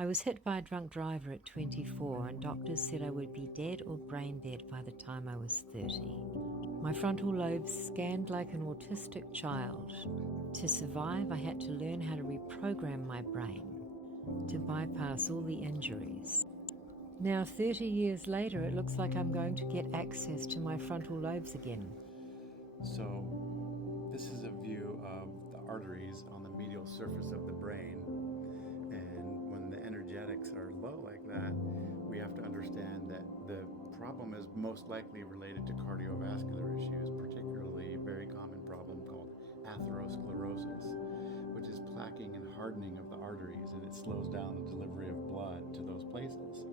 I was hit by a drunk driver at 24, and doctors said I would be dead or brain dead by the time I was 30. My frontal lobes scanned like an autistic child. To survive, I had to learn how to reprogram my brain to bypass all the injuries. Now, 30 years later, it looks like I'm going to get access to my frontal lobes again. So, this is a view of the arteries on the medial surface of the brain. And when the energetics are low like that, we have to understand that the problem is most likely related to cardiovascular issues, particularly a very common problem called atherosclerosis, which is plaquing and hardening of the arteries, and it slows down the delivery of blood to those places.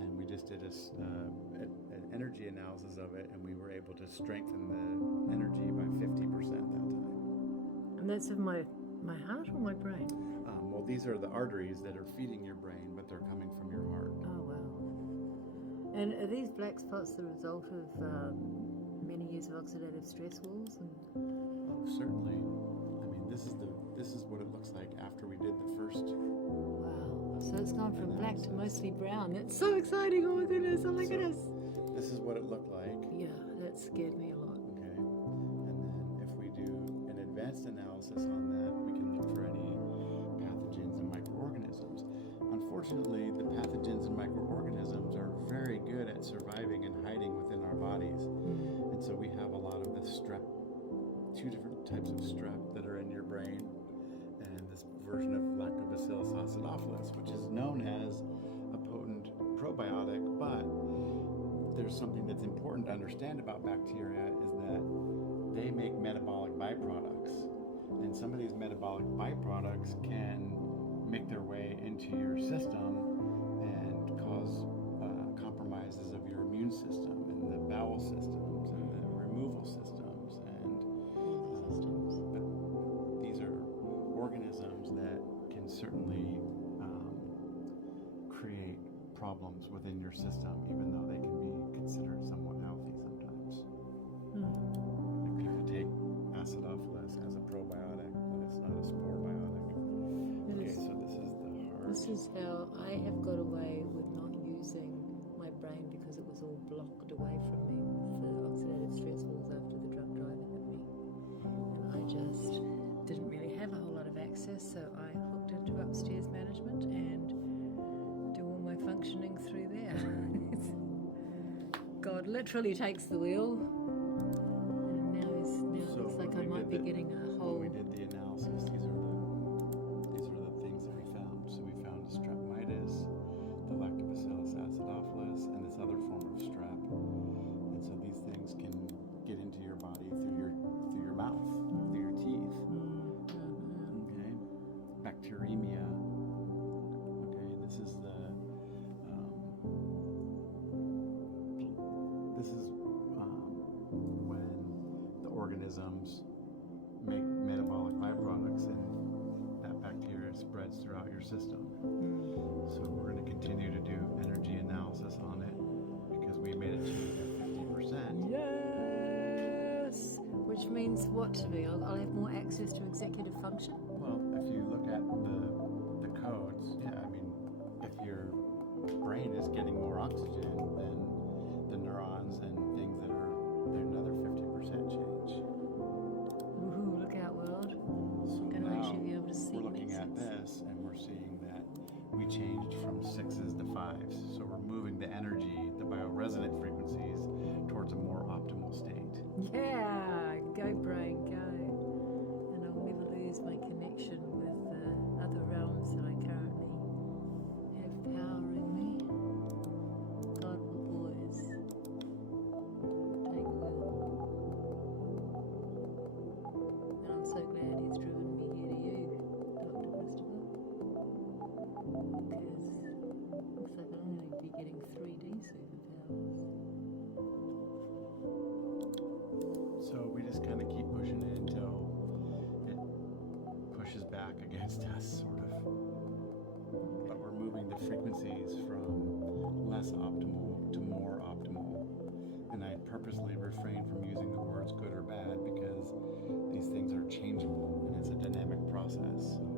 And we just did an energy analysis of it, and we were able to strengthen the energy by 50% that time. And that's of my heart or my brain? Well, these are the arteries that are feeding your brain, but they're coming from your heart. Oh, wow. And are these black spots the result of many years of oxidative stress walls? Oh, certainly. I mean, this is what it looks like after we did the first. Wow. So it's gone from black to mostly brown. That's so exciting. Oh my goodness. Oh my goodness. This is what it looked like. Yeah, that scared me a lot. Okay. And then if we do an advanced analysis on that, we can look for any pathogens and microorganisms. Unfortunately, the pathogens and microorganisms are very good at surviving and hiding within our bodies. And so we have a lot of the strep, two different types of strep that are in your brain, and this version of Lactobacillus acidophilus, which is known as a potent probiotic, but there's something that's important to understand about bacteria is that they make metabolic byproducts. And some of these metabolic byproducts can make their way into your system and cause compromises of your immune system and the bowel systems and the removal systems. But these are organisms that can certainly create problems within your system, even though they can be considered somewhat healthy sometimes. Like people take acidophilus as a probiotic, but it's not a spore biotic. Okay, so this is the heart. This is how I have got away with not using my brain because it was all blocked away from me with the oxidative stress walls after the drunk driver hit me. And I just didn't really have a whole lot of access, so I hooked into upstairs management and do all my functioning through there. God literally takes the wheel. And now it looks like I might be getting a whole... When we did the analysis, these are the things that we found. So we found strepmitis, the Lactobacillus acidophilus, and this other form of strep. And so these things can get into your body through your mouth, through your teeth. Okay, bacteremia. Okay, this is when the organisms make metabolic byproducts and that bacteria spreads throughout your system. So we're going to continue to do energy analysis on it because we made it to 50%. Yes! Which means what to me? I'll have more access to executive function? Well, if you look at the codes, yeah, I mean, if your brain is getting more oxygen, then the neurons and things that are another 50% change. Ooh, look out, world. So I'm going to now actually be able to see. we're looking at this and we're seeing that we changed from 6s to 5s. So we're moving the energy, the bioresonant frequencies, towards a more optimal state. Yeah, go brain, go. And I'll never lose my connection with the other realms that I currently have power in me. God will always take will. And I'm so glad he's driven me here to you, Dr. Gustavo. Because it looks like I'm going to be getting 3D superpowers. So we just kind of keep pushing it until it pushes back against us, sort of. But we're moving the frequencies from less optimal to more optimal. And I purposely refrain from using the words good or bad because these things are changeable and it's a dynamic process. So